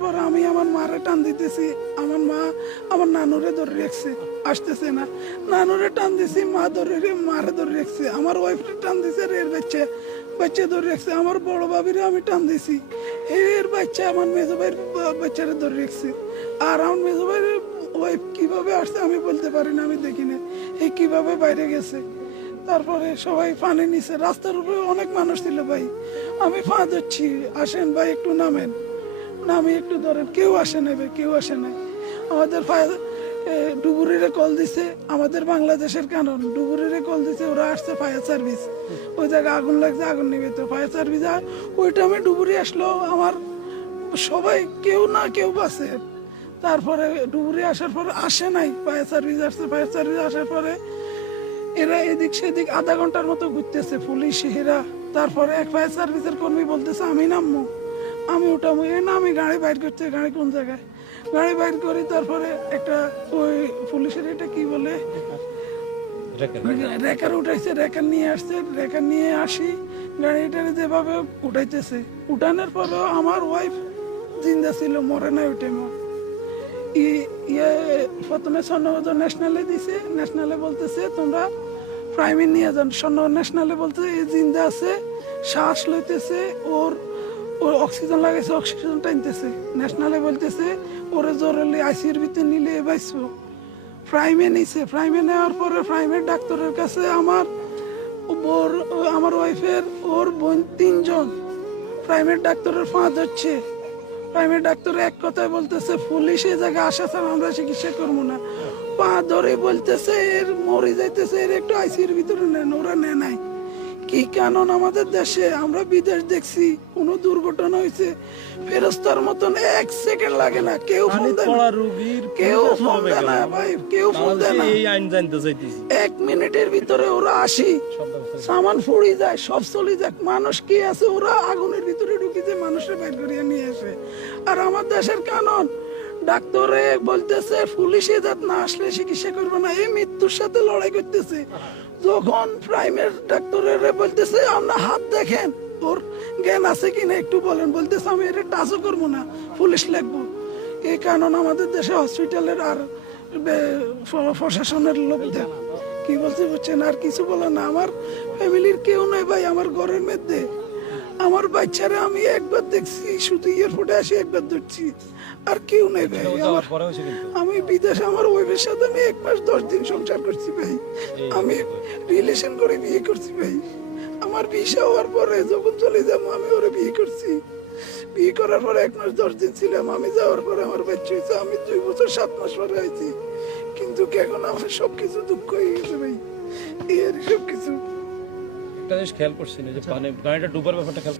পর আমি আমার মারে টান দিতেছি, আমার মা আমার নানুরে ধরে রেখছে, আসতেছে না। নানুরে টান দিছি, মা ধরে মারে ধরে রেখছে। আমার ওয়াইফরে টান দিছে, এর বাচ্চা বাচ্চা ধরে রেখছে। আমার বড় ভাবিরে আমি টান দিছি, এর বাচ্চা আমার মেজো ভাইয়ের বাচ্চারে ধরে রেখছে। আর আমার মেজো ভাইয়ের ওয়াইফ কিভাবে আসছে আমি বলতে পারি না, আমি দেখি না এই কিভাবে বাইরে গেছে। তারপরে সবাই পানি নিছে, রাস্তার উপরে অনেক মানুষ ছিল ভাই। আমি পা ধরছি, আসেন ভাই একটু নামেন, নামি একটু ধরেন। কেউ আসে না ভাই, কেউ আসে না। আমাদের ডুবুরিরে কল দিছে, আমাদের বাংলাদেশের কারণ ডুবুরিরে কল দিছে, ওরা আসছে ফায়ার সার্ভিস। ওই জায়গায় আগুন লাগছে, আগুন নিবে তো ফায়ার সার্ভিস। আর ওই টাইমে ডুবুরি আসলো, আমার সবাই কেউ না কেউ বাসে। তারপরে ডুবুরি আসার পরে আসে নাই, ফায়ার সার্ভিস আসছে। ফায়ার সার্ভিস আসার পরে এরা এদিক সেদিক আধা ঘন্টার মতো ঘুরতেছে, পুলিশ এরা। তারপরে এক ফায়ার সার্ভিসের কর্মী বলতেছে আমি নামবো, আমি উঠাবো। এ না, আমি গাড়ি বাইর করতে, গাড়ি কোন জায়গায়, গাড়ি বাইর করি। তারপরে একটা ওই পুলিশের এটা কি বলে রেকার উঠাইছে, রেকার নিয়ে আসছে, রেকার নিয়ে আসি গাড়িটারে যেভাবে উঠাইতেছে। উঠানোর পরেও আমার ওয়াইফ জিন্দা ছিল, মরে নাই ওই টাইমে। প্রথমে স্বর্ণগর ন্যাশনালে দিছে, ন্যাশনালে বলতেছে তোমরা প্রাইমে নিয়ে যান। স্বর্ণগর ন্যাশনালে বলতে এই জিন্দা আছে, শ্বাস লইতেছে, ওর ওর অক্সিজেন লাগাইছে, অক্সিজেন টানতেছে। ন্যাশনালে বলতেছে ওরে জরুরি আইসিউর ভিতরে নিলে বাঁচবো। প্রাইমে নিছে, প্রাইমে নেওয়ার পরে প্রাইমের ডাক্তারের কাছে আমার ওয়াইফের ওর বোন তিনজন প্রাইমের ডাক্তারের ফাঁদ হচ্ছে। প্রাইমের ডাক্তার এক কথায় বলতেছে পুলিশ এই জায়গায় আসা ছাড়া আমরা চিকিৎসা করবো না। পা ধরে বলতেছে এর মরে যাইতেছে, এর একটু আইসিউর ভিতরে নেন, ওরা নেয় নাই। কি কারণ আমাদের দেশে আমরা বিদেশ দেখছি, কোন দুর্ঘটনা হয়েছে ফেরস্তার মতন 1 সেকেন্ড লাগে না, কেউ ফোন দেয় না, কেউ ফোন দেয় না ভাই, কেউ ফোন দেয় না। 1 মিনিটের ভিতরে ওরা আসি, সামান ফুড়ি যায়, সব চলে যায়। মানুষ কি আছে, ওরা আগুনের ভিতরে ঢুকিছে, মানুষের বাইর করিয়ে নিয়ে আসে। আর আমার দেশের কারণ ডাক্তারে বলতেছে পুলিশে যাত না আসলে চিকিৎসা করবে না, এই মৃত্যুর সাথে লড়াই করতেছে। যখন প্রাইমের ডাক্তারের বলতেছে আপনার হাত দেখেন, ওর জ্ঞান আছে কিনা একটু বলেন, বলতেছে আমি এটা টাচও করবো না, পুলিশ লাগবো। এই কারণ আমাদের দেশে হসপিটালের আর প্রশাসনের লোকদের কি বলছে বুঝছেন, আর কিছু বলে না। আমার ফ্যামিলির কেউ নাই ভাই, আমার ঘরের মধ্যে আমার বাচ্চারা আমি একবার দেখছি, শুধু এয়ারপোর্টে আসি একবার ধরছি, আর কেউ নেই ভাই। আমি বিদেশে আমার ওয়াইফের সাথে আমি 1 মাস 10 দিন সংসার করছি ভাই, আমি রিলেশন করে বিয়ে করছি ভাই। আমার ভিসা হওয়ার পরে যখন চলে যাবো আমি ওরা বিয়ে করছি। বিয়ে করার পরে 1 মাস 10 দিন ছিলাম, আমি যাওয়ার পরে আমার বাচ্চা হয়েছে। আমি 2 বছর 7 মাস পরে হয়েছি, কিন্তু এখন আমার সবকিছু দুঃখ হয়ে গেছে ভাই, এই আর সবকিছু। একটা জিনিস খেয়াল করছি না যে গাড়িটা ডুবার ব্যাপারটা খেয়াল